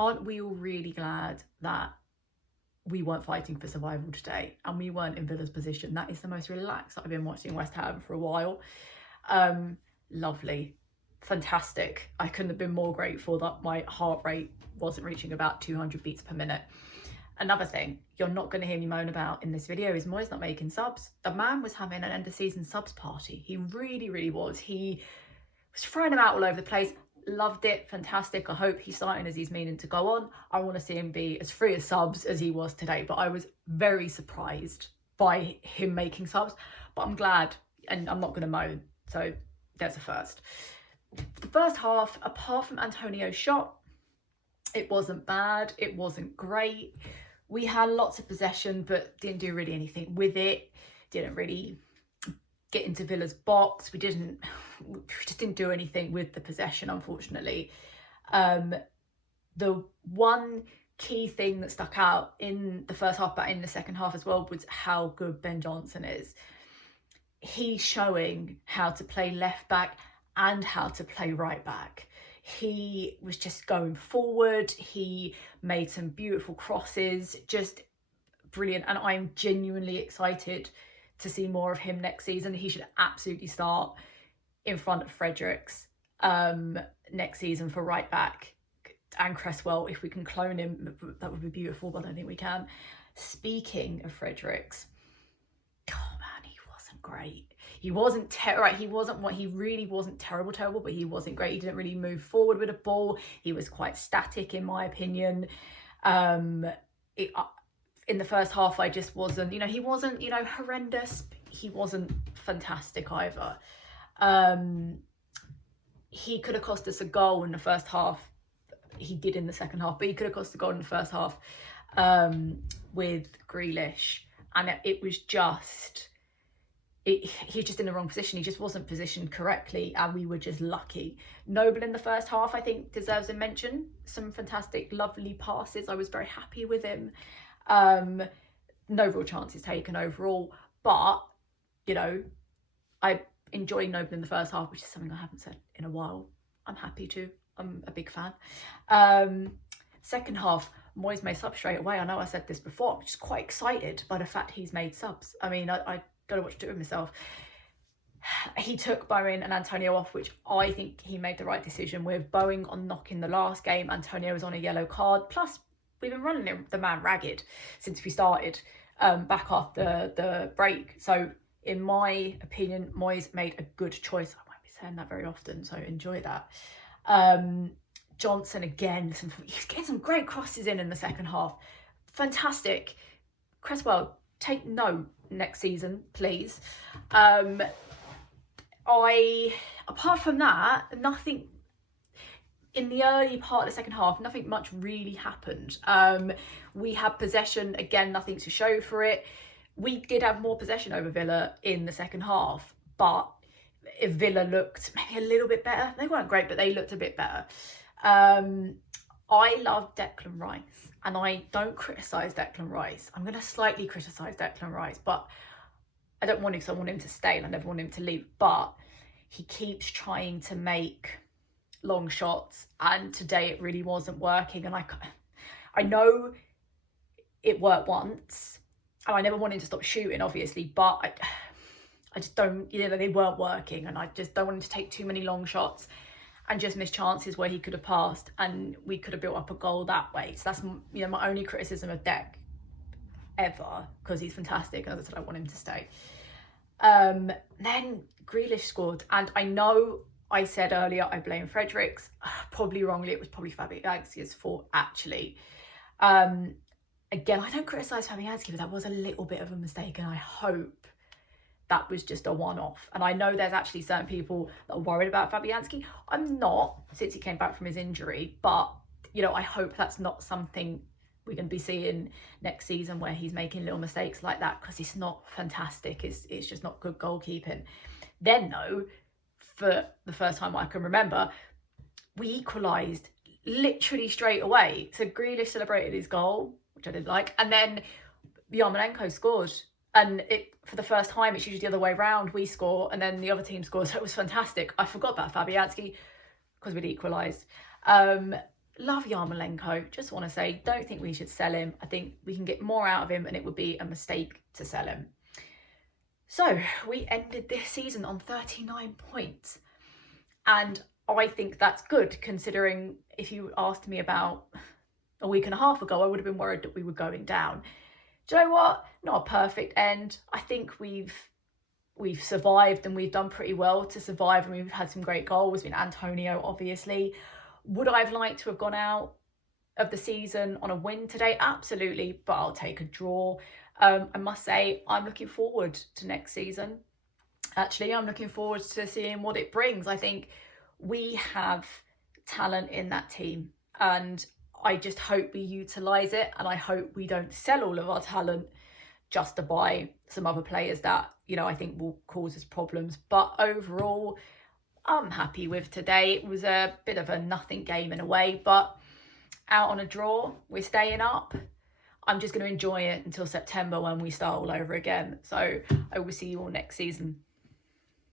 aren't we all really glad that we weren't fighting for survival today and we weren't in Villa's position? That is the most relaxed I've been watching West Ham for a while. Lovely, fantastic. I couldn't have been more grateful that my heart rate wasn't reaching about 200 beats per minute. Another thing you're not going to hear me moan about in this video is Moyes not making subs. The man was having an end of season subs party. He really was. He was throwing them out all over the place. Loved it, fantastic. I hope he's starting as he's meaning to go on. I want to see him be as free of subs as he was today, but I was very surprised by him making subs, but I'm glad, and I'm not going to moan, so there's a first. The first half, apart from Antonio's shot, it wasn't bad, it wasn't great. We had lots of possession but didn't do really anything with it, didn't really get into Villa's box. We just didn't do anything with the possession, unfortunately. The one key thing that stuck out in the first half, but in the second half as well, was how good Ben Johnson is. He's showing how to play left back and how to play right back. He was just going forward. He made some beautiful crosses, just brilliant. And I'm genuinely excited to see more of him next season. He should absolutely start in front of Fredericks next season for right back, and Cresswell. If we can clone him, that would be beautiful, but I don't think we can. Speaking of Fredericks, oh man, he wasn't great. He wasn't he really wasn't terrible, but he wasn't great. He didn't really move forward with a ball. He was quite static, in my opinion. In the first half, I just wasn't, he wasn't, horrendous. He wasn't fantastic either. He could have cost us a goal in the first half. He did in the second half, but he could have cost a goal in the first half with Grealish. And it was just, he's just in the wrong position. He just wasn't positioned correctly, and we were just lucky. Noble in the first half, I think, deserves a mention. Some fantastic, lovely passes. I was very happy with him. No real chances taken overall, but I enjoy Noble in the first half, which is something I haven't said in a while. I'm happy to. I'm a big fan. Second half, Moyes made subs straight away. I know I said this before. I'm just quite excited by the fact he's made subs. I mean, I don't know what to do with myself. He took Bowen and Antonio off, which I think he made the right decision with. Bowen on knocking the last game. Antonio was on a yellow card. Plus, we've been running the man ragged since we started back after the break. So in my opinion, Moyes made a good choice. I won't be saying that very often, so enjoy that. Johnson, again, he's getting some great crosses in the second half. Fantastic. Cresswell, take note next season, please. Apart from that, nothing in the early part of the second half, nothing much really happened. We had possession, again, nothing to show for it. We did have more possession over Villa in the second half, but if Villa looked maybe a little bit better. They weren't great, but they looked a bit better. I love Declan Rice, and I don't criticise Declan Rice. I'm going to slightly criticise Declan Rice, but I don't want him, because I want him to stay and I never want him to leave. But he keeps trying to make long shots, and today it really wasn't working. And I know it worked once, and I never want him to stop shooting, obviously, but I just don't, they weren't working, and I just don't want him to take too many long shots and just miss chances where he could have passed, and we could have built up a goal that way. So that's, my only criticism of Dec ever, because he's fantastic, and as I said, I want him to stay. Then Grealish scored, and I know I said earlier I blame Fredericks, probably wrongly. It was probably Fabianski's fault, actually. Again, I don't criticise Fabianski, but that was a little bit of a mistake, and I hope that was just a one-off. And I know there's actually certain people that are worried about Fabianski. I'm not, since he came back from his injury, but I hope that's not something we're going to be seeing next season, where he's making little mistakes like that, because it's not fantastic. It's just not good goalkeeping. Then though, for the first time I can remember, we equalised literally straight away. So Grealish celebrated his goal, which I did like, and then Yarmolenko scored. And for the first time, it's usually the other way around. We score, and then the other team scores. So it was fantastic. I forgot about Fabianski because we'd equalised. love Yarmolenko. Just want to say, don't think we should sell him. I think we can get more out of him, and it would be a mistake to sell him. So we ended this season on 39 points. And I think that's good, considering if you asked me about a week and a half ago, I would have been worried that we were going down. Do you know what? Not a perfect end. I think we've survived, and we've done pretty well to survive, and we've had some great goals. I mean, Antonio, obviously. Would I have liked to have gone out of the season on a win today? Absolutely, but I'll take a draw. I must say, I'm looking forward to next season. Actually, I'm looking forward to seeing what it brings. I think we have talent in that team, and I just hope we utilise it, and I hope we don't sell all of our talent just to buy some other players that, you know, I think will cause us problems. But overall, I'm happy with today. It was a bit of a nothing game in a way, but out on a draw, we're staying up. I'm just going to enjoy it until September when we start all over again. So I will see you all next season.